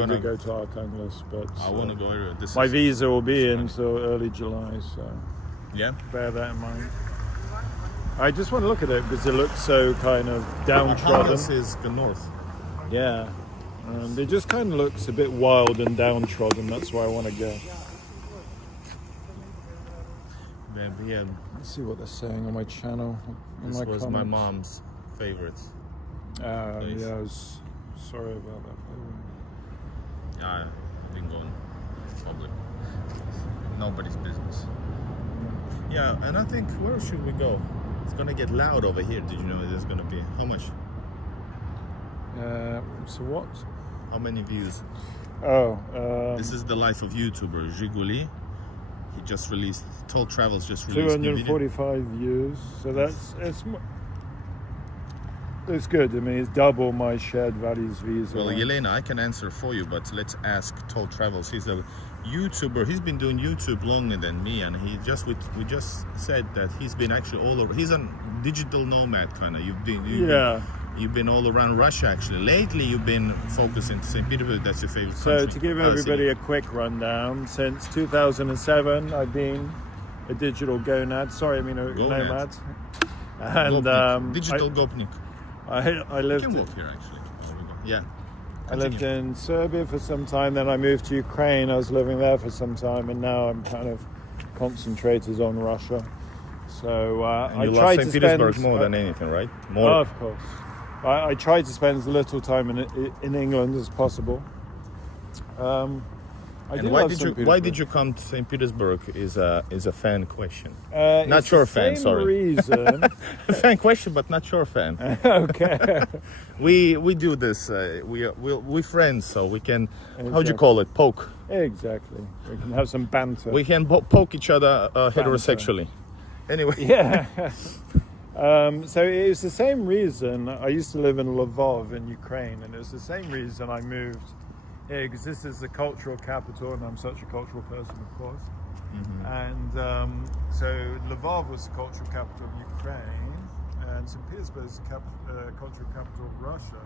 wanted to go to Arkhangelsk, but I want to go area. my visa will be in until early July, so Yeah. bear that in mind. I just want to look at it because it looks so kind of downtrodden. Arkhangelsk is the north. Yeah, it just kind of looks a bit wild and downtrodden. That's why I want to go. Yeah, Let's see what they're saying on my channel. this was my mom's favorite. place. Yeah, I was sorry about that. I didn't go in public. Nobody's business. Yeah, and I think, where should we go? It's gonna get loud over here. Did you know there's gonna be how much? So what? How many views? This is the life of YouTuber Zhiguli. He just released. Toll Travels just released. 245 views. So it's good. I mean, it's double my shared values visa. Well, Yelena, I can answer for you, but let's ask Toll Travels. He's a YouTuber. He's been doing YouTube longer than me, and we just said that he's been actually all over. He's a digital nomad kind of. You've been all around Russia actually. Lately, you've been focusing to St. Petersburg. That's your favorite country. So to give everybody a quick rundown, since 2007, I've been a digital nomad. Sorry, I mean a nomad. And digital gopnik. I lived. You can walk here actually. There we go. Yeah. I lived in Serbia for some time, then I moved to Ukraine. I was living there for some time, and now I'm kind of concentrated on Russia. So I try to St. Petersburg more than anything, right? More. Oh, of course. I try to spend as little time in England as possible. Why did you come to St. Petersburg? Is a fan question. Not your fan, sorry. Reason. Fan question, but not your fan. Okay. We do this. We friends, so we can. Exactly. How'd you call it? Poke. Exactly. We can have some banter. We can poke each other heterosexually. Anyway. Yeah. So it was the same reason. I used to live in Lvov in Ukraine, and it was the same reason I moved here, because this is the cultural capital, and I'm such a cultural person, of course. Mm-hmm. And so Lvov was the cultural capital of Ukraine, and St. Petersburg is the cultural capital of Russia.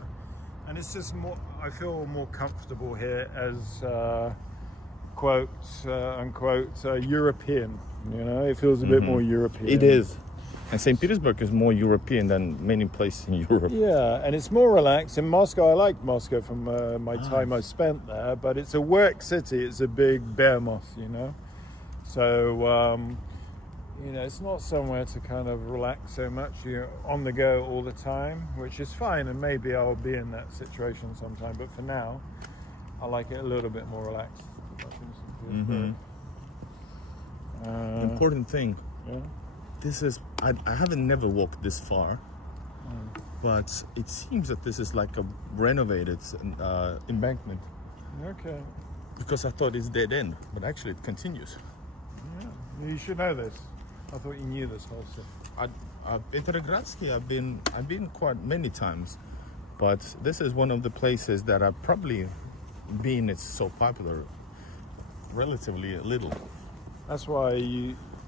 And it's just more, I feel more comfortable here as quote unquote European. You know, it feels a bit more European. It is. And St. Petersburg is more European than many places in Europe. Yeah, and it's more relaxed. In Moscow, I like Moscow from my time I spent there, but it's a work city. It's a big behemoth, you know. So, you know, it's not somewhere to kind of relax so much. You're on the go all the time, which is fine, and maybe I'll be in that situation sometime. But for now, I like it a little bit more relaxed. Mm-hmm. Important thing. Yeah. This is, I haven't never walked this far, but it seems that this is like a renovated embankment. Okay. Because I thought it's dead end, but actually it continues. Yeah, you should know this. I thought you knew this also. Petrogradsky, I've been quite many times, but this is one of the places that I've probably been. It's so popular, relatively little. That's why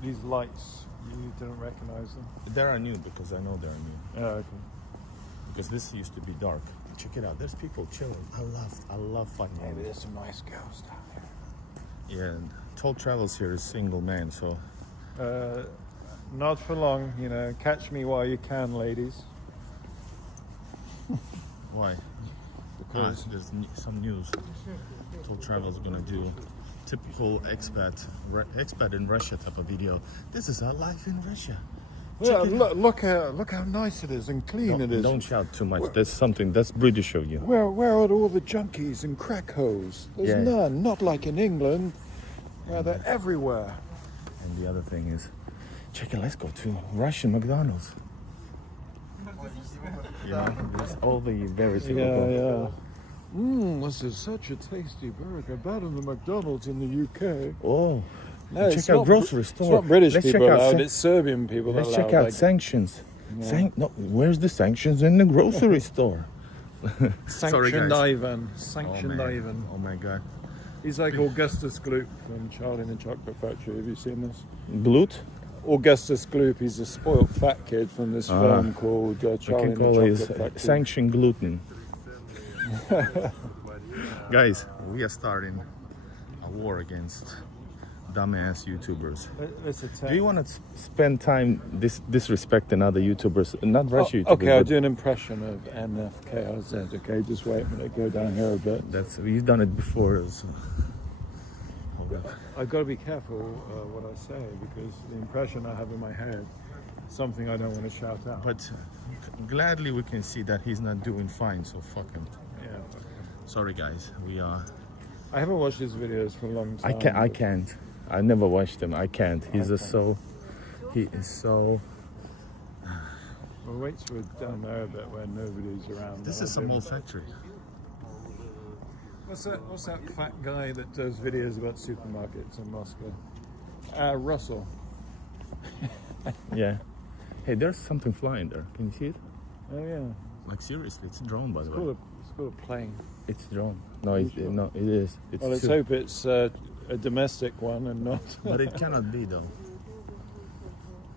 these lights. You didn't recognize them? They are new because I know they are new. Oh, okay. Because this used to be dark. Check it out. There's people chilling. I love finding. Maybe there's some nice girls down there. Yeah, and Toll Travels here is single man, so. Not for long, you know. Catch me while you can, ladies. Why? Because there's some news. Toll Travels are gonna do typical expat in Russia type of video. This is our life in Russia. Yeah, look how nice it is and clean it is. Don't shout too much. That's British of you. Where are all the junkies and crack hoes? There's none. Not like in England, where they're everywhere. And the other thing is, check it. Let's go to Russian McDonald's. You know, there's all the very typical. Yeah. This is such a tasty burger. Better than McDonald's in the UK. Oh, no, check out grocery store. It's not British let's people allowed, it's Serbian people Let's allowed. check out sanctions. Yeah. Where's the sanctions in the grocery store? Sanctioned Ivan. Ivan. Oh my God. He's like Augustus Gloop from Charlie and the Chocolate Factory. Have you seen this? Blut? Augustus Gloop. He's a spoiled fat kid from this film called Charlie and the Chocolate Factory. Sanctioned gluten. Guys, we are starting a war against dumbass YouTubers. Do you want to spend time disrespecting other YouTubers, not Russian YouTubers? Okay, I'll do an impression of NFKRZ. Okay, just wait a minute. Go down here a bit. You've done it before. So. I've got to be careful what I say because the impression I have in my head is something I don't want to shout out. But gladly we can see that he's not doing fine. So fuck him. Yeah. Okay. Sorry, guys. We are. I haven't watched his videos for a long time. I can't. I never watched him. I can't. He is so. Well, wait till we're down there a bit where nobody's around. This is some old factory. What's that fat guy that does videos about supermarkets in Moscow? Russell. Yeah. Hey, there's something flying there. Can you see it? Oh yeah. Like seriously, it's a drone, by the way. It's called a plane. It's a drone. No, it is. Well, let's hope it's a domestic one and not. But it cannot be though.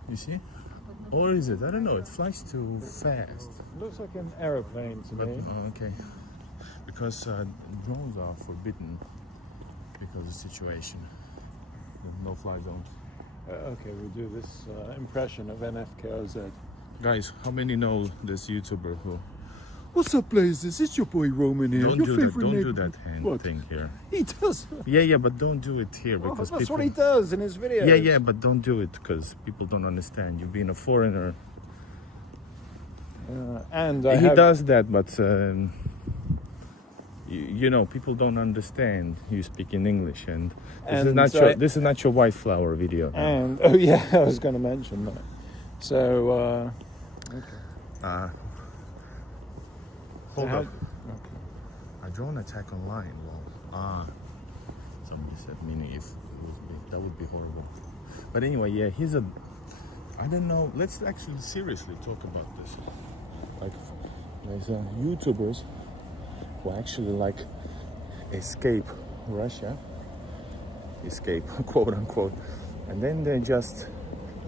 You see? Or is it? I don't know. It flies too fast. It looks like an aeroplane to me. Oh, okay. Because drones are forbidden because of the situation. No fly zones. Okay, we'll do this impression of NFKRZ. Guys, how many know this YouTuber who? What's up, Blazers? It's your boy Roman here. Don't do that hand thing here. He does. Yeah, but don't do it here because that's what he does in his videos. Yeah, but don't do it because people don't understand. You being a foreigner. He does that, but you know, people don't understand you speak in English, and this is not your white flower video. And oh yeah, I was going to mention that. So okay. Hold up. Okay. A drone attack online. Well, somebody said meaning if that would be horrible. But anyway, yeah, I don't know. Let's actually seriously talk about this. Like, there's YouTubers who actually like escape Russia, quote unquote, and then they just,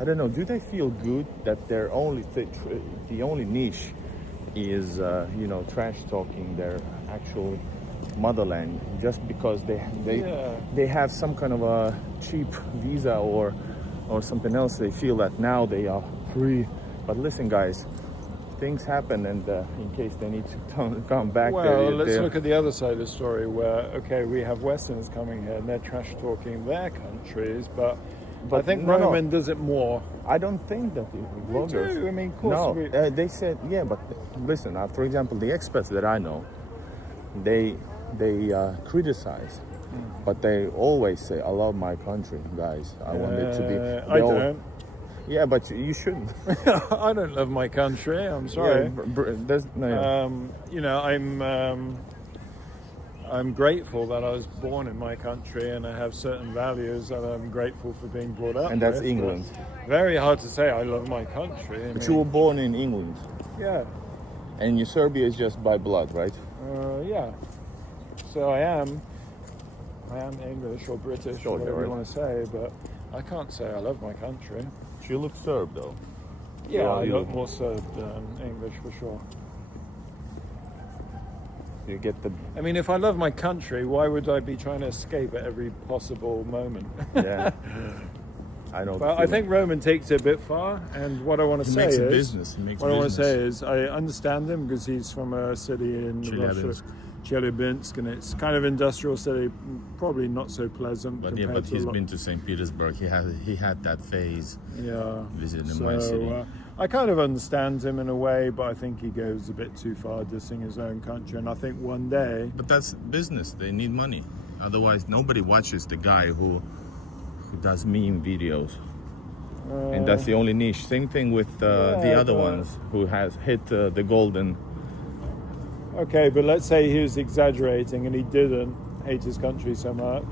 I don't know. Do they feel good that their the only niche is trash talking their actual motherland just because they have some kind of a cheap visa or something else? They feel that now they are free. But listen, guys, things happen, and in case they need to come back. Well, let's look at the other side of the story where, okay, we have Westerners coming here and they're trash talking their countries, but I think Roman does it more. I don't think that the vloggers. They do. I mean, of course. They said, yeah, but listen. For example, the expats that I know, they criticize, but they always say, "I love my country, guys. I want it to be." I don't. Yeah, but you shouldn't. I don't love my country. I'm sorry. I'm grateful that I was born in my country, and I have certain values that I'm grateful for being brought up. And that's with. England. Very hard to say I love my country. But you were born in England. Yeah. And your Serbia is just by blood, right? Yeah. So I am English or British or whatever you want to say, but I can't say I love my country. You look Serb, though. Yeah, I look more Serb than English for sure. You get the. I mean, if I love my country, why would I be trying to escape at every possible moment? Yeah. I know. But I think Roman takes it a bit far, and what I want to say is, I want to say is, I understand him because he's from a city in Russia, Chelyabinsk, and it's kind of industrial city, probably not so pleasant. But he's been to St. Petersburg. He had that phase. Yeah. Visiting my city. I kind of understand him in a way, but I think he goes a bit too far dissing his own country, and I think one day. But that's business. They need money. Otherwise, nobody watches the guy who does meme videos. And that's the only niche. Same thing with the other ones who has hit the golden. Okay, but let's say he was exaggerating and he didn't hate his country so much.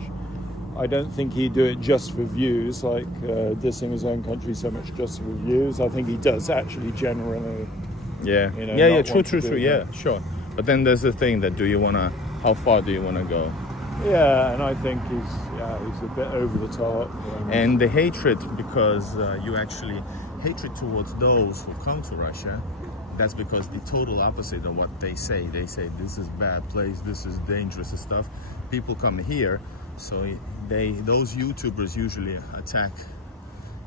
I don't think he'd do it just for views, like dissing his own country so much just for views. I think he does actually generally. Yeah. True. Yeah, sure. But then there's the thing that how far do you wanna go? Yeah, and I think he's a bit over the top. And the hatred, because hatred towards those who come to Russia that's because the total opposite of what they say. They say this is bad place, this is dangerous and stuff. People come here, so those YouTubers usually attack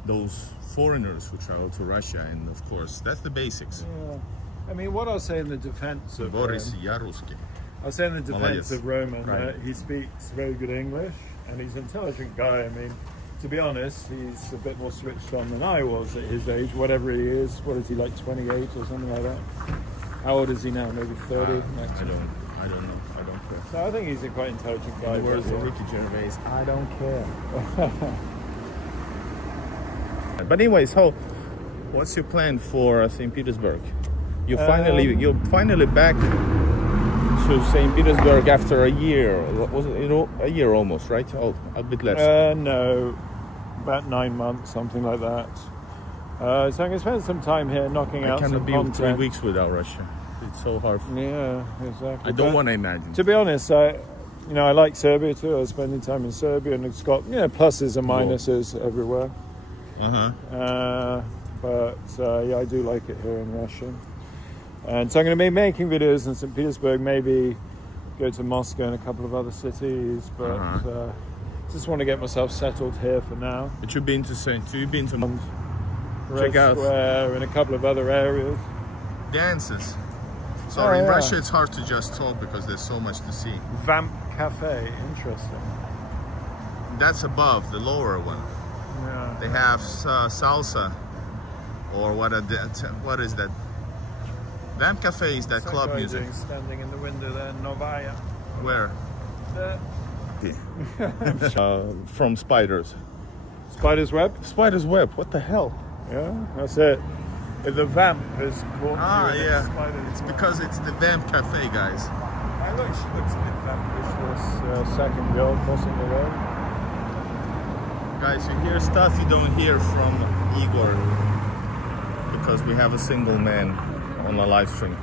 those foreigners who travel to Russia, and of course that's the basics. Yeah. I mean, what I'll say in the defense of Boris Yaruski. I'll say in the defense of Roman, Right. he speaks very good English and he's an intelligent guy. I mean, to be honest, he's a bit more switched on than I was at his age, whatever he is. What is he, like 28 or something like that? How old is he now? Maybe 30? I don't know. I don't care. So I think he's a quite intelligent guy. In the words but, of Ricky Gervais, I don't care. But anyways, what's your plan for St. Petersburg? You're finally back to St. Petersburg after a year. Was it a year almost, right? Oh, a bit less. No, about 9 months, something like that. So I'm going to spend some time here knocking out some be content. 3 weeks without Russia. It's so hard. Yeah, exactly. I don't want to imagine. To be honest, I like Serbia too. I was spending time in Serbia, and it's got pluses and minuses everywhere. I do like it here in Russia. And so I'm going to be making videos in St. Petersburg, maybe go to Moscow and a couple of other cities, but just want to get myself settled here for now. But you've been to Red Square and a couple of other areas. dances. Sorry, in Russia it's hard to just talk because there's so much to see. Vamp Cafe, interesting. That's above, the lower one. Yeah. They have salsa, or what is that? Vamp Cafe is that club music. Standing in the window there, Novaya. Where? There. From spiders. Spider's Web? Spider's web, what the hell? Yeah, that's it. The vamp is called. It's because it's the Vamp Cafe, guys. I look, she looks a bit vampish, this second girl crossing the road. Guys, you hear stuff you don't hear from Igor because we have a single man on a live stream.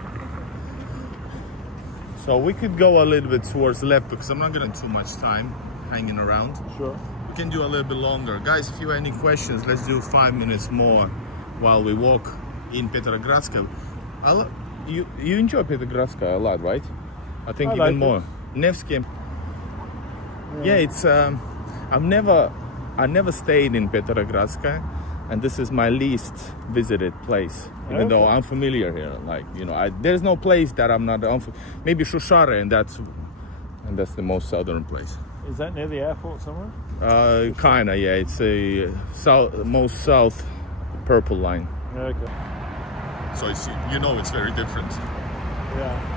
So we could go a little bit towards the left because I'm not gonna too much time hanging around. Sure. We can do a little bit longer. Guys, if you have any questions, let's do 5 minutes more while we walk in Petrogradska. You enjoy Petrogradska a lot, right? I think I even like more. Nevsky. Yeah, it's I never stayed in Petrogradska, and this is my least visited place. Even though I'm familiar here, there's no place that I'm not. Maybe Shushare, and that's the most southern place. Is that near the airport somewhere? Kinda, yeah. It's a most south purple line. Okay. So it's very different. Yeah.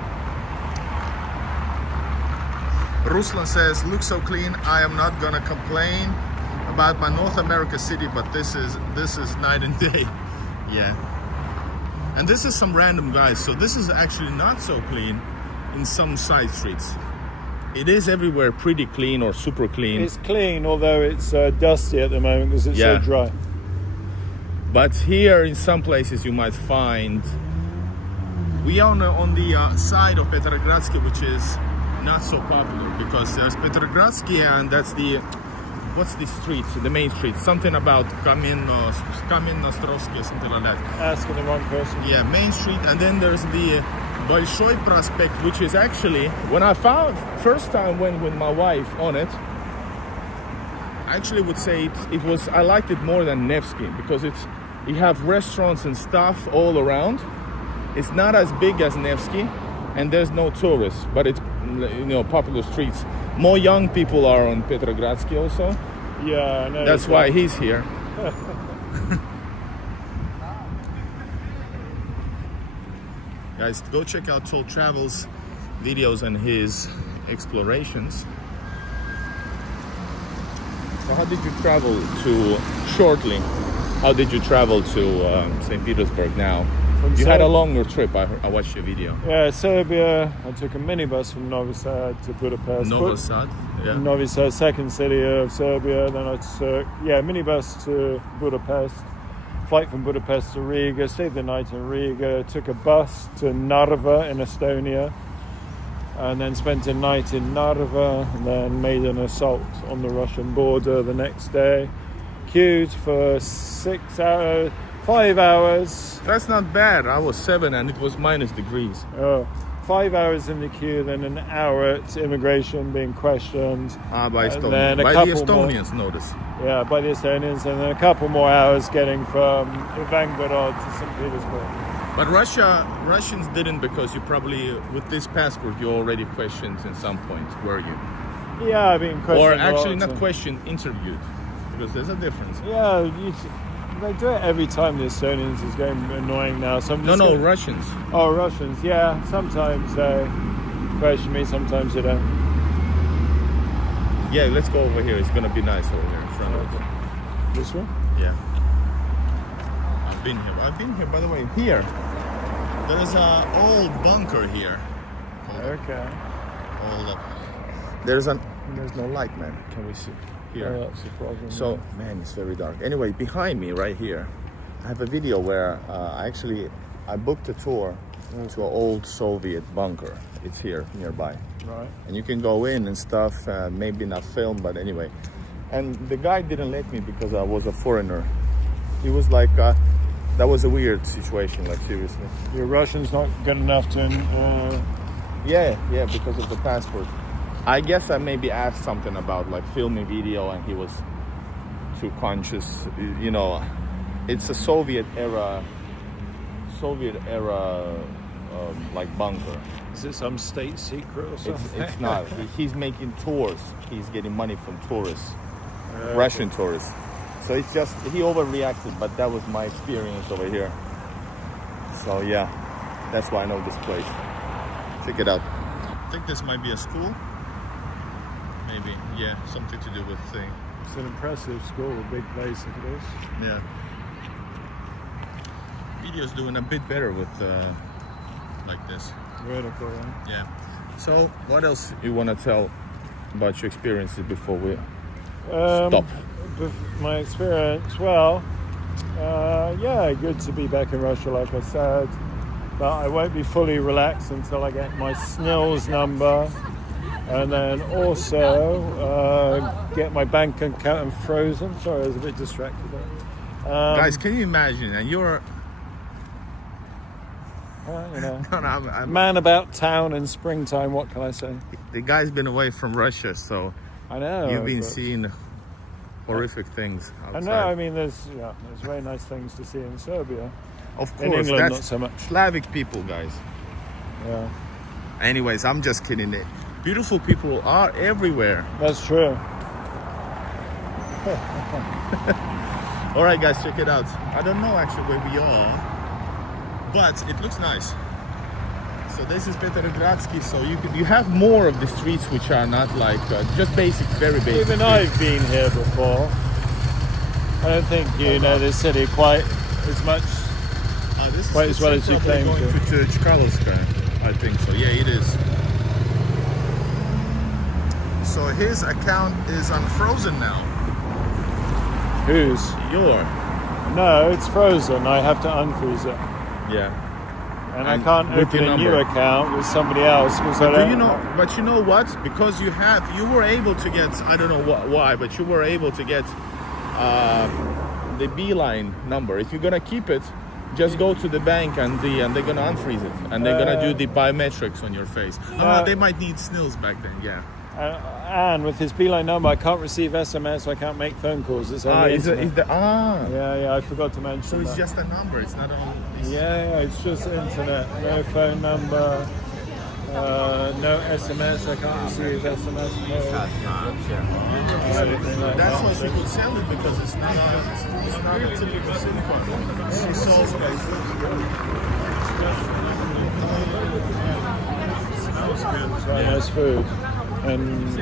Ruslan says, "Looks so clean. I am not gonna complain about my North America city, but this is night and day." Yeah. And this is some random guys. So this is actually not so clean in some side streets. It is everywhere pretty clean or super clean. It's clean, although it's dusty at the moment because it's so dry. But here in some places you might find, we are on the side of Petrogradsky, which is not so popular because there's Petrogradsky and that's what's the streets, the main street, something about Kamenno-Ostrovsky or something like that. Asking the wrong person. Yeah, Main Street, and then there's the Большой Prospect, which is actually, when I first time went with my wife on it, I actually would say I liked it more than Nevsky because you have restaurants and stuff all around. It's not as big as Nevsky, and there's no tourists, but it's popular streets. More young people are on Petrogradsky also. Yeah, I know. That's why he's here. Guys, go check out Toll Travels videos and his explorations. So how did you travel how did you travel to St. Petersburg now? You had a longer trip, I watched your video. Yeah, Serbia. I took a minibus from Novi Sad to Budapest. Novi Sad? Yeah. Novi Sad, second city of Serbia. Then I took, minibus to Budapest. Flight from Budapest to Riga. Stayed the night in Riga. Took a bus to Narva in Estonia. And then spent a night in Narva. And then made an assault on the Russian border the next day. Queued for 5 5 hours. That's not bad. I was 7 and it was -degrees. Oh, 5 hours in the queue, then an hour at immigration being questioned. By and Estonians. then a By the couple more. Estonians, notice. Yeah, by the Estonians, and then a couple more hours getting from Ivangorod to St. Petersburg. But Russians didn't, because you probably, with this passport, you already questioned at some point, were you? Yeah, I've been questioned. Or actually lots not of- questioned, interviewed. Because there's a difference. Yeah, they do it every time. The Estonians is getting annoying now. So I'm No, just no, gonna- Russians. Oh, Russians. Yeah, sometimes they question me, sometimes they don't. Yeah, let's go over here. It's gonna be nice over here in front of us. This one? Yeah. I've been here. By the way. Here. There is a old bunker here. Okay. Hold up. There's no light, man. Can we see? Here. Yeah, that's the problem. So, man, it's very dark. Anyway, behind me, right here, I have a video where I booked a tour to an old Soviet bunker. It's here nearby, Right. and you can go in and stuff. Maybe not film, but anyway. And the guy didn't let me because I was a foreigner. He was like, that was a weird situation. Like, seriously. Your Russian's not good enough to. Yeah, because of the passport. I guess I maybe asked something about like filming video, and he was too conscious. You know, it's a Soviet era like bunker. Is it some state secret or something? It's not. He's making tours. He's getting money from tourists, Russian tourists. So it's just he overreacted. But that was my experience over here. So yeah, that's why I know this place. Check it out. I think this might be a school. Maybe, yeah, something to do with thing. It's an impressive school, a big place if it is. Yeah. Video's doing a bit better with like this. Vertical, right? Yeah. So, what else you want to tell about your experiences before we stop? With my experience, well, yeah, good to be back in Russia, like I said. But I won't be fully relaxed until I get my SNILS number. And then also get my bank account frozen. Sorry, I was a bit distracted there. Guys, can you imagine? And you're you know, no, I'm man about town in springtime. What can I say? the guy's been away from Russia, so I know. you've been but- seeing horrific things I outside. know. I mean, there's very nice things to see in Serbia. Of In course, England, that's not so much. Slavic people, guys. Yeah, Anyways, I'm just kidding. Beautiful people are everywhere. that's true. All right, guys, check it out. I don't know actually where we are, but it looks nice. So this is Petrogradsky. So you have more of the streets which are not like just basic, very basic. Even streets. I've been here before. I don't think you know this city quite as much. This is Quite the as well as street you probably claim going to Chkalovska, I think so. Yeah, it is. So his account is unfrozen now. Whose? Your. No, it's frozen. I have to unfreeze it. Yeah. And I And can't with open your a new number. account with somebody else because I But don't. do you know? But you know what? Because you were able to get. I don't know why, but you were able to get the Beeline number. If you're gonna keep it, just go to the bank and they're gonna unfreeze it, and they're gonna do the biometrics on your face. They might need SNILS back then. Yeah. And with his Beeline number, I can't receive SMS. I can't make phone calls. It's only internet. Yeah, I forgot to mention So it's that. just a number. It's not all. Yeah, it's just internet. No phone number. No SMS. I can't receive SMS. No anything like That's that. why she could sell it, because it's not a typical SIM card. Smells good. It's very nice food. And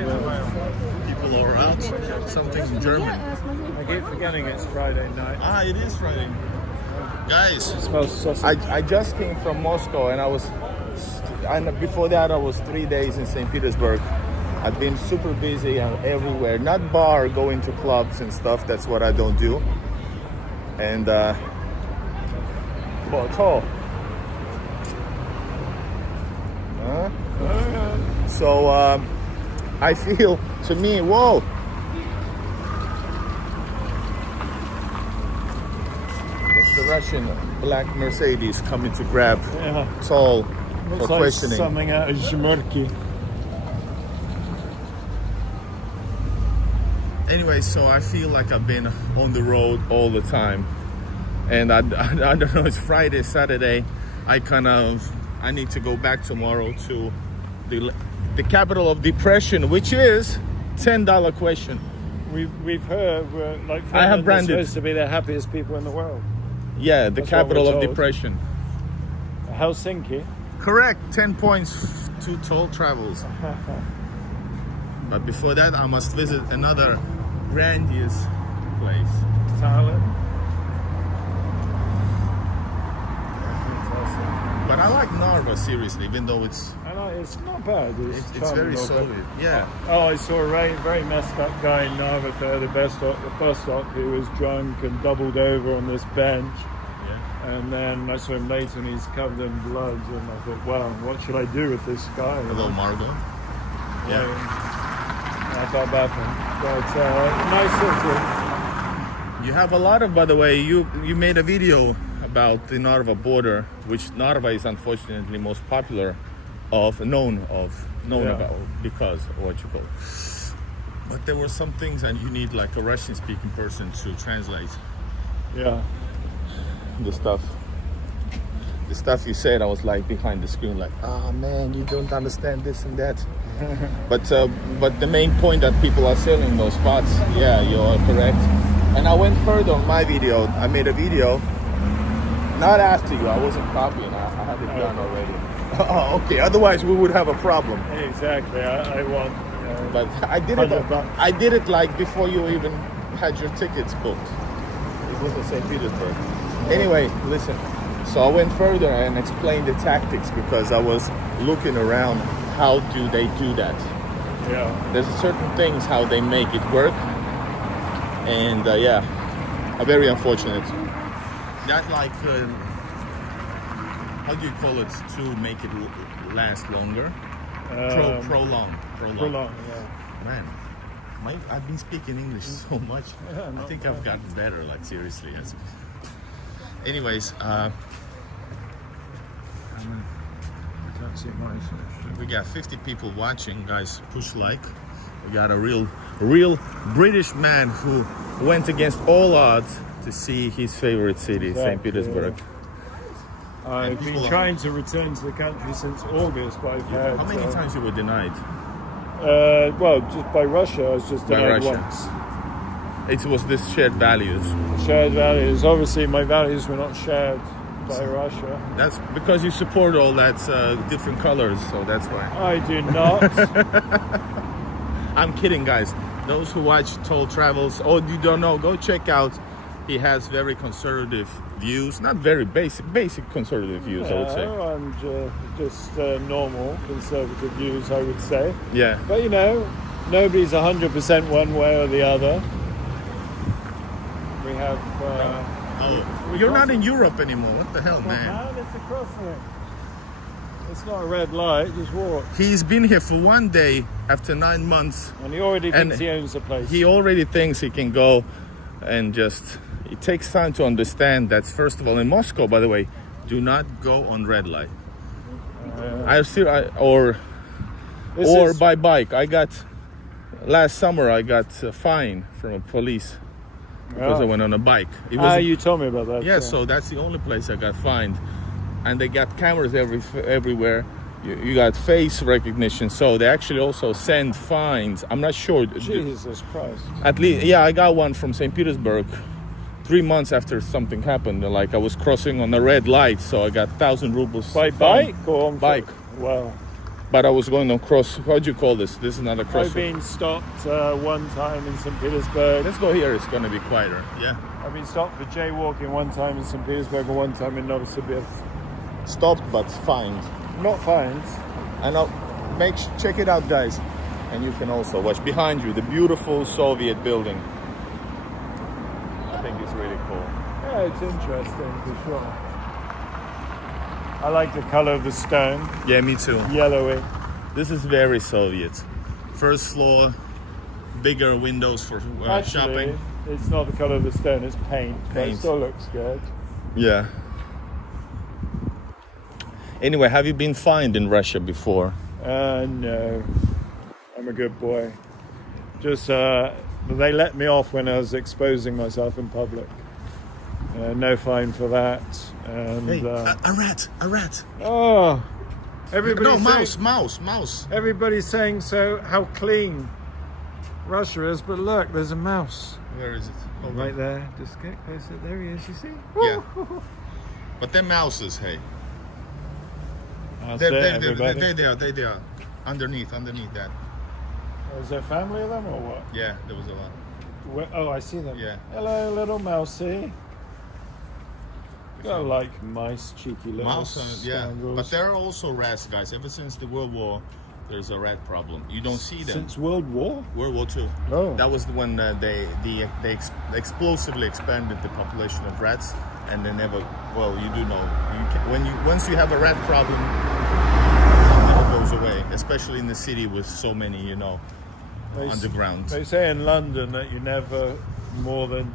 People are out. Something's German. I keep forgetting it's Friday night. It is Friday. Guys, It smells sausage. I just came from Moscow, and before that I was 3 days in St. Petersburg. I've been super busy and everywhere. Not bar, going to clubs and stuff. That's what I don't do. And so I feel, to me, whoa. That's the Russian black Mercedes coming to grab Yeah. toll Looks for like questioning. something out of Zhimurki. Anyway, so I feel like I've been on the road all the time, and I don't know. It's Friday, Saturday. I need to go back tomorrow to the capital of depression, which is $10 question. We've heard like I have Finland is branded. supposed to be the happiest people in the world. Yeah, the That's what capital we're of told. depression. Helsinki. Correct. 10 points to toll travels. But before that, I must visit another grandiose place. Thailand. But I like Narva, seriously, even though it's It's not bad. it's charming very little bit. Soviet. Yeah. Oh, I saw a very messed up guy in Narva at the bus stop who was drunk and doubled over on this bench. Yeah. And then I saw him later and he's covered in blood. And I thought, wow, what should I do with this guy? Hello, Margot. Yeah. I felt bad for him. But nice city. You have a lot of, by the way, you made a video about the Narva border, which Narva is unfortunately most popular known Yeah. about because of what you call it. But there were some things, and you need like a Russian speaking person to translate Yeah. the stuff you said. I was like behind the screen like, oh man, you don't understand this and that. but the main point that people are selling those spots, yeah, you are correct. And I went further on my video. I made a video not after you. I wasn't copying. I had it done already. Oh, okay. Otherwise, we would have a problem. Exactly. I want. But I did it. $100. I did it like before you even had your tickets booked. It was in St. Petersburg. Anyway, listen. So I went further and explained the tactics because I was looking around. How do they do that? Yeah. There's certain things how they make it work, and yeah, very unfortunate. That like. How do you call it to make it last longer? Prolong. Yeah. Man, I've been speaking English so much. Yeah, I think I've gotten better, like seriously. Anyways, we got 50 people watching, guys. Push like. We got a real British man who went against all odds to see his favorite city, St. Petersburg. I've been trying to return to the country since August, but I've had... How many times you were denied? Well, just by Russia, I was just By denied Russia. once. It was this shared values. Shared values. Obviously, my values were not shared by Russia. That's because you support all that different colors, so that's why. I do not. I'm kidding, guys. Those who watch Toll Travels, oh, you don't know, go check out. He has very conservative views, not very basic conservative views, I would say. I'm just normal conservative views, I would say. Yeah. But you know, nobody's 100% one way or the other. We have. Oh, you're not in Europe anymore. What the hell, man? It's a crossing. It's not a red light. Just walk. He's been here for 1 day after 9 months. And he already And thinks he owns the place. He already thinks he can go and just. It takes time to understand that. First of all, in Moscow, by the way, do not go on red light. Or by bike. Last summer I got a fine from police because I went on a bike. It was you told me about that. yeah, so that's the only place I got fined, and they got cameras everywhere. You got face recognition, so they actually also send fines. I'm not sure. Jesus Christ. At least, yeah, I got one from St. Petersburg 3 months after something happened. Like I was crossing on a red light, so I got 1,000 rubles. By fine. bike or on Bike. foot? Wow. But I was going on cross. How do you call this? This is not a cross. I've been stopped one time in St. Petersburg. Let's go here. It's going to be quieter. Yeah. I've been stopped for jaywalking one time in St. Petersburg and one time in Novosibirsk. Stopped but fined. Not fines. And I'll check it out, guys. And you can also watch behind you the beautiful Soviet building. I think it's really cool. Yeah, it's interesting for sure. I like the color of the stone. Yeah, me too. Yellowy. This is very Soviet. First floor, bigger windows for Actually, shopping. it's not the color of the stone, it's paint. But it Paint. still looks good. Yeah. Anyway, have you been fined in Russia before? No, I'm a good boy. Just they let me off when I was exposing myself in public. No fine for that. And Hey, a rat. oh, everybody's No, saying, mouse. everybody's saying so how clean Russia is, but look, there's a mouse Where is it? Oh, right there. Just get closer. There he is. You see? Yeah. But they're mouses, hey. That's They it, everybody. they are. Underneath that. Was there a family of them or what? Yeah, there was a lot. Oh, I see them. Yeah. Hello, little mousey. I like mice, cheeky little Mouse, yeah. scoundrels. But there are also rats, guys. Ever since the World War, there's a rat problem. You don't see them. Since World War? World War II. Oh. That was when they explosively expanded the population of rats, and they never. Well, you do know. Once you have a rat problem, it never goes away. Especially in the city with so many, underground. They say in London that you're never more than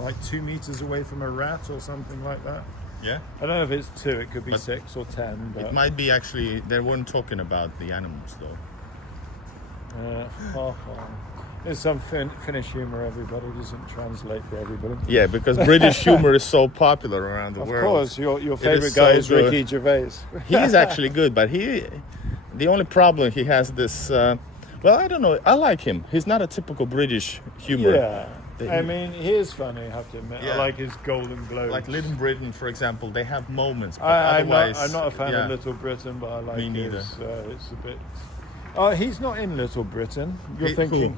like 2 meters away from a rat or something like that. Yeah. I don't know if it's 2, it could be But 6 or 10. But It might be actually. They weren't talking about the animals though. There's some Finnish humor, everybody. Doesn't translate for everybody. Yeah, because British humor is so popular around the Of world. course, your is favorite guy so is good. Ricky Gervais. He's actually good, but the only problem he has this. Well, I don't know. I like him. He's not a typical British humor. Yeah. I mean, he is funny, I have to admit. Yeah. I like his Golden Globes. Like Little Britain, for example, they have moments, but I'm otherwise, not a fan yeah. of Little Britain, but I like Me neither. his. It's a bit. He's not in Little Britain. You're Who? thinking.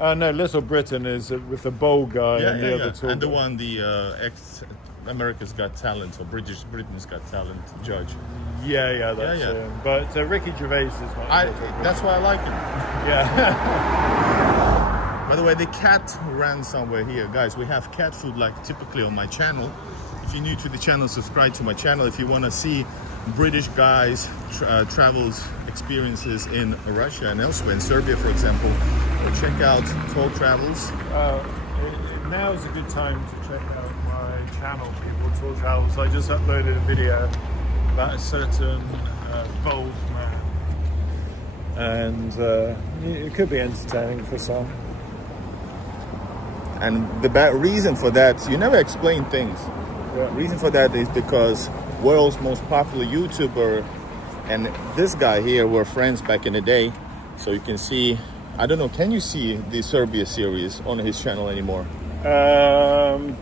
No, Little Britain is with the bold guy and the other tall And the guy. one, America's Got Talent or Britain's Got Talent judge. Yeah, that's Yeah. him. But Ricky Gervais is not. in Little Britain. That's why I like him. Yeah. By the way, the cat ran somewhere here. Guys, we have cat food like typically on my channel. If you're new to the channel, subscribe to my channel. If you want to see British guys' travels, experiences in Russia and elsewhere, in Serbia, for example, check out Tall Travels. Now is a good time to check out my channel, people. Tall Travels. I just uploaded a video about a certain bold man. And it could be entertaining for some. And the reason for that, you never explain things. Yeah. The reason for that is because world's most popular YouTuber and this guy here were friends back in the day. So you can see, I don't know, can you see the Serbia series on his channel anymore?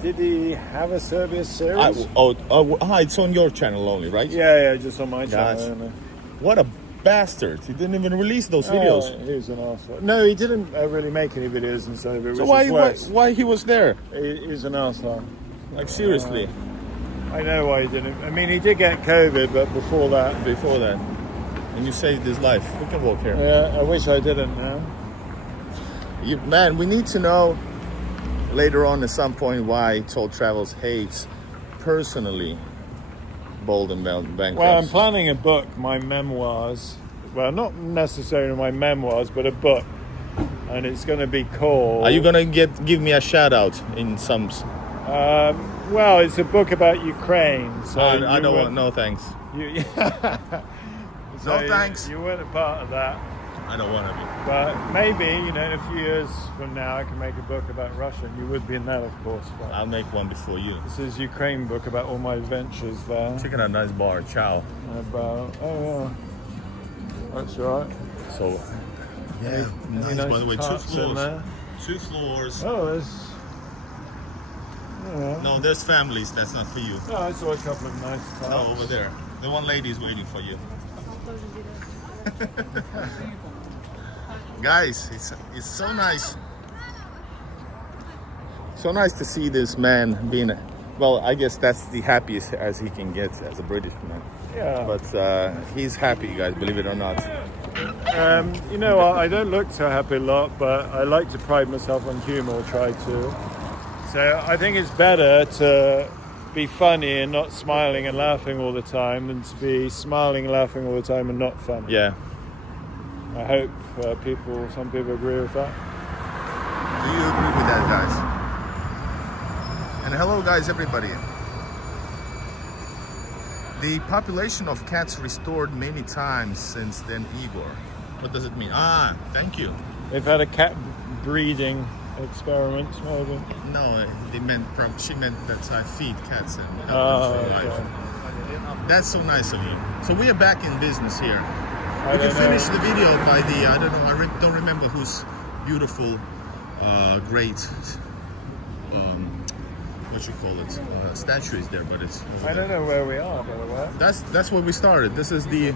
Did he have a Serbia series? It's on your channel only, right? Yeah, just on my Gotcha. channel. What a bastard. He didn't even release those videos. He was an arsehole. No, he didn't really make any videos instead of it. So which is worse. why he was there? He was an arsehole. Like seriously. I know why he didn't. I mean, he did get COVID, but before that. And you saved his life. We can walk here. Yeah, I wish I didn't now. Man, we need to know later on at some point why Tall Travels hates personally bold and bankrupt. Well, I'm planning a book, my memoirs. Well, not necessarily my memoirs, but a book. And it's going to be called... Are you going to give me a shout out in some... well, it's a book about Ukraine. So I don't want... No, thanks. So No, thanks. You weren't a part of that. I don't want to be. But maybe, in a few years from now, I can make a book about Russia. And you would be in that, of course. But I'll make one before you. this is Ukraine book about all my adventures there. Check out a nice bar. Ciao. About, that's right. So, yeah, nice, nice by the way. Two tarts in floors. there. 2 floors. Oh, there's... No, there's families. That's not for you. No, I saw a couple of nice tarts. Oh, over there. The one lady is waiting for you. Guys, it's so nice. So nice to see this man being, well, I guess that's the happiest as he can get as a British man. Yeah. But he's happy, guys, believe it or not. I don't look so happy a lot, but I like to pride myself on humor, or try to. So I think it's better to be funny and not smiling and laughing all the time than to be smiling and laughing all the time and not funny. Yeah. I hope some people agree with that. Do you agree with that, guys? And hello, guys, everybody. The population of cats restored many times since then, Igor. What does it mean? Ah, thank you. They've had a cat breeding experiment, maybe. No, she meant that I feed cats and help Oh, them survive. okay. That's so nice of you. So we are back in business here. I We can don't finish know. the video by the, I don't know, don't remember whose beautiful, great, what you call it, statue is there, but it's over I there. don't know where we are, by the way. That's where we started. This is the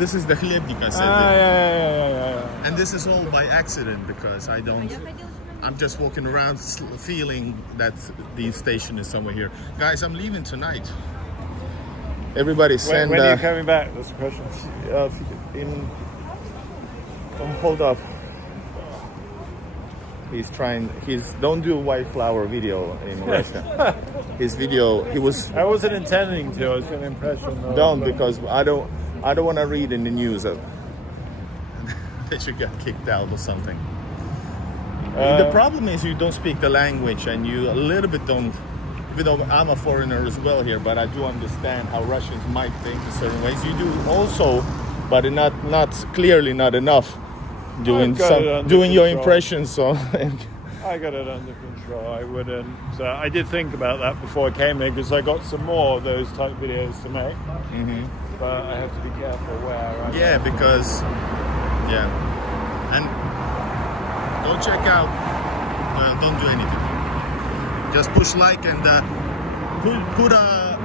Khlebnik, I said. Yeah. And this is all by accident because I'm just walking around feeling that the station is somewhere here. Guys, I'm leaving tonight. Everybody send... When are you coming back? That's the question. Hold up. Don't do a white flower video in Russia. His video, I wasn't intending to. I was going to impression. because I don't want to read in the news that you got kicked out or something. The problem is you don't speak the language and you a little bit don't, even though I'm a foreigner as well here, but I do understand how Russians might think in certain ways. You do also, but not clearly not enough doing your control. impressions. So I got it under control. I wouldn't. So I did think about that before I came here because I got some more of those type videos to make. Mm-hmm. But I have to be careful where. And don't check out. Don't do anything. Just push like and put a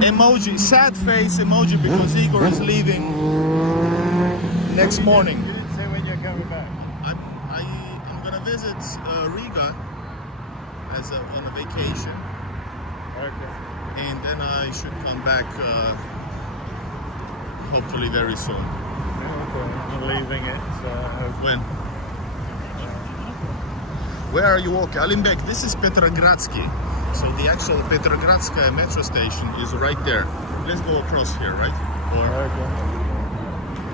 emoji, sad face emoji because Igor is leaving next morning. You didn't say when you're coming back. I'm gonna visit Riga on a vacation, Okay. and then I should come back hopefully very soon. Okay. I'm leaving it. When? Where are you walking? Alimbek, this is Petrogradsky. So the actual Petrogradskaya metro station is right there. Let's go across here, right? Or Okay.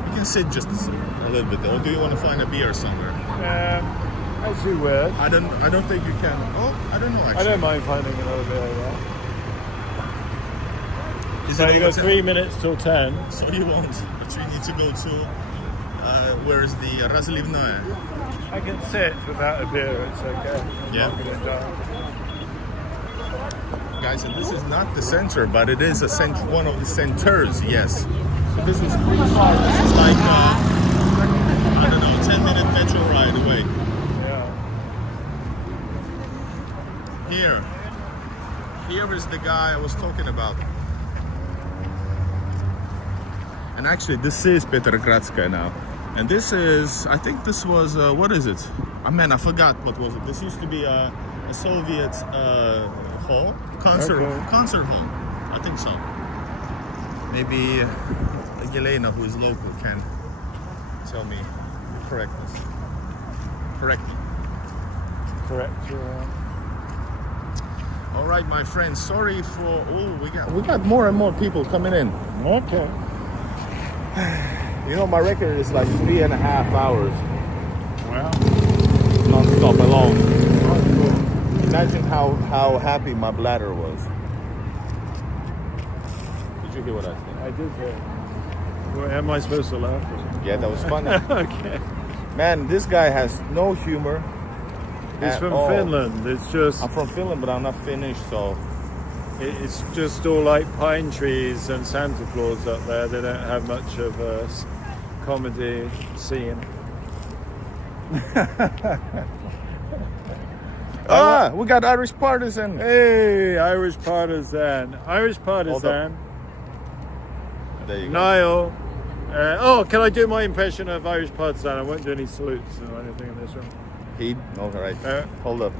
you can sit just a little bit. Or do you want to find a beer somewhere? That's too weird. I don't think you can. Oh, I don't know actually. I don't mind finding another video. Is So it you got over 3 minutes till 10. 10? So you won't. But you need to go to where is the Razlivnaya? I can sit without a beer. It's okay. I'm Yeah. not gonna die. Guys, and this is not the center, but it is one of the centers, yes. So this is pretty far. This is like, I don't know, 10-minute metro ride away. Yeah. Here is the guy I was talking about. And actually, this is Petrogradskaya now. And this is, I think this was, what is it? I forgot what was it. This used to be a Soviet hall, concert hall. I think so. Maybe Yelena, who is local, can tell me, correct me. Correct. All right, my friends. Sorry for. Oh, we got more and more people coming in. Okay. You know, my record is like 3.5 hours Well. non-stop alone. Imagine how happy my bladder was. Did you hear what I said? I did hear. Well, am I supposed to laugh? Yeah, that was funny. Okay. Man, this guy has no humor. It's at from all. Finland. It's just I'm from Finland, but I'm not Finnish, so it's just all like pine trees and Santa Claus up there. They don't have much of a comedy scene. we got Irish partisan. Hey, Irish partisan. There you go. Niall. Can I do my impression of Irish partisan? I won't do any salutes or anything in this room. All right. Hold up.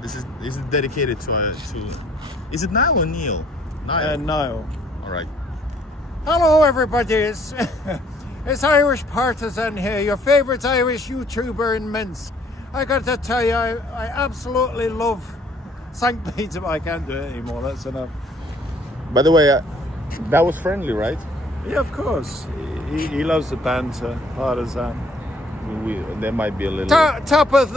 This is dedicated to. Is it Niall or Neil? Niall. Niall. All right. Hello, everybody. It's Irish Partisan here, your favourite Irish YouTuber in Minsk. I got to tell you, I absolutely love St. Peter. I can't do it anymore. That's enough. By the way, that was friendly, right? Yeah, of course. He loves the banter, partisan. There might be a little. Top of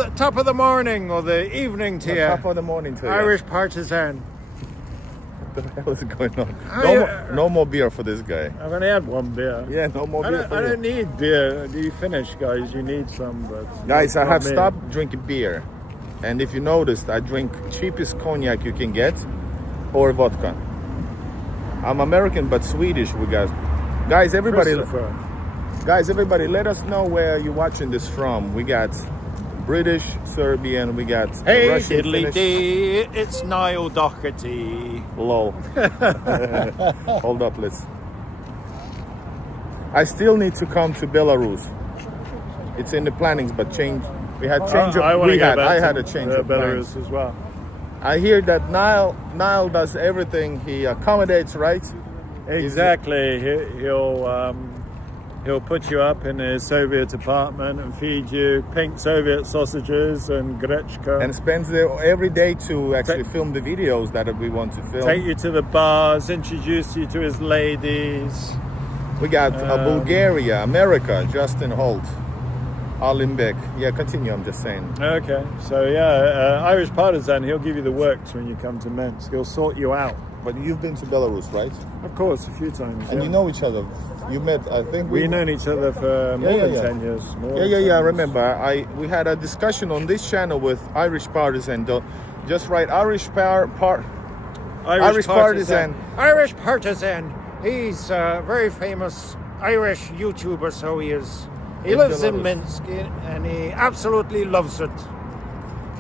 the morning or the evening to you. Top of the morning to you. Irish partisan. the hell is going on? I, No more beer for this guy. I've only had one beer. Yeah, no more beer for I you. don't need beer. Do you finish, guys? You need some, but Guys, I not have me. stopped drinking beer. And if you noticed, I drink cheapest cognac you can get or vodka. I'm American but Swedish, we got. Guys, everybody let us know where you're watching this from. We got British, Serbian, we got Hey, Russian, diddly Finnish. dee, it's Niall Doherty. Lol. Hold up, let's. I still need to come to Belarus. It's in the plannings, but change. We had change of. I wanna go back I to had a change of plans. Belarus as well. I hear that Niall does everything. He accommodates, right? Exactly. He'll put you up in a Soviet apartment and feed you pink Soviet sausages and grechka. And spends there every day to actually film the videos that we want to film. Take you to the bars, introduce you to his ladies. We got Bulgaria, America, Justin Holt, Alimbek. Yeah, continue, I'm just saying. Okay, so yeah, Irish Partisan, he'll give you the works when you come to Minsk. He'll sort you out. But you've been to Belarus, right? Of course, a few times. And you know each other. You met, I think We've known each other for more than 10 years. I remember. We had a discussion on this channel with Irish Partisan. Just write Irish Partisan. Irish Partisan. He's a very famous Irish YouTuber, so he is. He In lives in Belarus. Minsk and he absolutely loves it.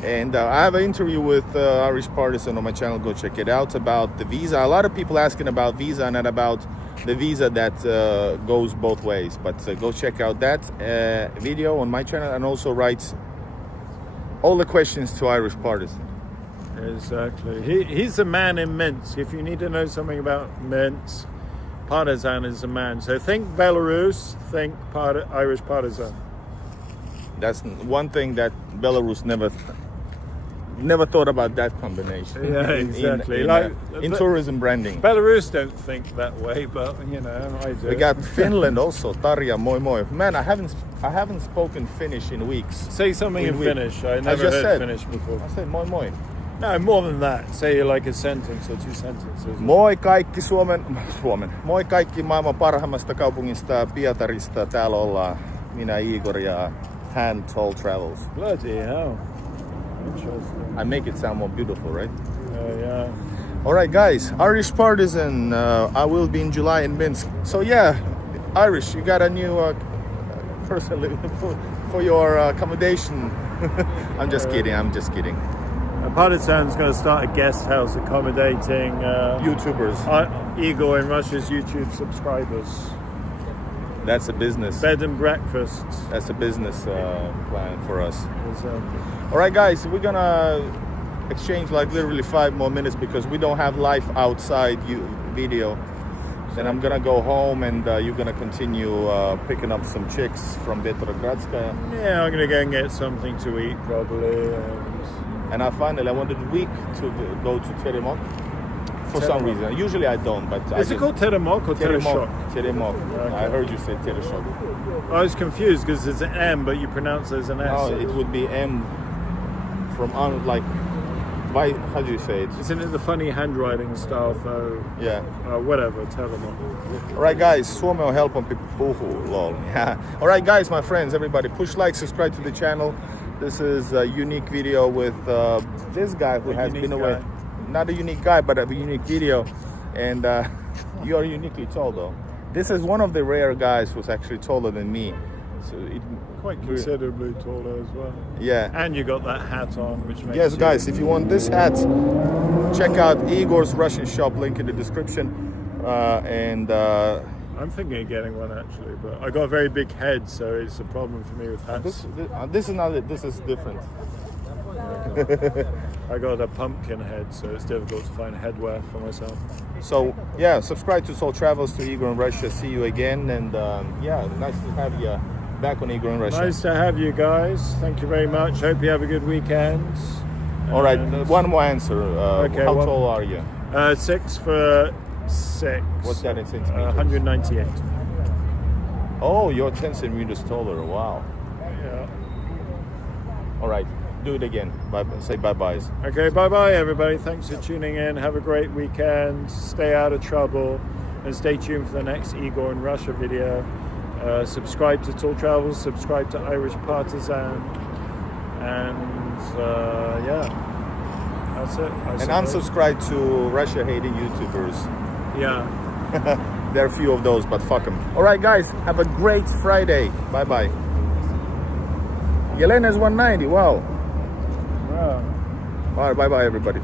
And I have an interview with Irish Partisan on my channel. Go check it out about the visa. A lot of people asking about visa, not about the visa that goes both ways. But go check out that video on my channel and also write all the questions to Irish Partisan. Exactly. He's a man in Minsk. If you need to know something about Minsk, Partisan is a man. So think Belarus, think Irish Partisan. That's one thing that Belarus never thought about that combination. Yeah, exactly. In tourism branding. Belarus don't think that way, but you know, I do. We got Finland also. Tarja, moi moi. Man, I haven't spoken Finnish in weeks. Say something in Finnish. I never just heard said. Finnish before. I said moi moi. No, more than that. Say like a sentence or two sentences. Moi kaikki Moi kaikki maailman parhaimmasta kaupungista Pietarista. Täällä ollaan. Minä Igor ja Han Toll Travels. Bloody hell. Interesting. I make it sound more beautiful, right? Yeah. All right, guys. Irish Partisan. I will be in July in Minsk. So yeah, Irish, you got a new person for your accommodation. I'm just kidding. Partisan's going to start a guest house accommodating YouTubers. Igor and Russia's YouTube subscribers. That's a business. Bed and breakfasts. That's a business plan for us. Exactly. All right, guys, we're gonna exchange like literally 5 more minutes because we don't have live outside video. Then I'm gonna go home and you're gonna continue picking up some chicks from Petrogradskaya. Yeah, I'm going to go and get something to eat probably. And I wanted a week to go to Teremok for some reason. Usually I don't, but Is it called Teremok or Tereshok? Teremok. Okay. I heard you say Tereshok. I was confused because it's an M, but you pronounce it as an S. No, it would be M from by how do you say it? Isn't it the funny handwriting style though? Yeah. Whatever, Teremok. All right, guys. Suomi on helpompi puhua, lol. Yeah. All right, guys, my friends, everybody, push like, subscribe to the channel. This is a unique video with this guy who has been away. Not a unique guy, but a unique video. And you are uniquely tall, though. This is one of the rare guys who's actually taller than me. So quite considerably taller as well. Yeah. And you got that hat on, which makes Yes, guys, if you want this hat, check out Igor's Russian shop, link in the description. I'm thinking of getting one actually, but I got a very big head, so it's a problem for me with hats. This is not it. This is different. I got a pumpkin head, so it's difficult to find headwear for myself. So yeah, subscribe to Soul Travels, to Igor in Russia. See you again, and yeah, nice to have you back on Igor in Russia. Nice to have you guys. Thank you very much. Hope you have a good weekend. All right, one more answer. Okay, how tall are you? 6'6". What's that in centimeters? 198. Oh, you're 10 centimeters taller. Wow. Yeah. All right, do it again. Bye. Say bye-byes. Okay, bye-bye, everybody. Thanks for tuning in. Have a great weekend. Stay out of trouble. And stay tuned for the next Igor in Russia video. Subscribe to Tall Travels. Subscribe to Irish Partisan. And, yeah. That's it. And unsubscribe to Russia-hating YouTubers. Yeah. There are a few of those, but fuck them. All right, guys, have a great Friday. Bye-bye. Yelena's 190. Wow. Wow. All right, bye-bye, everybody.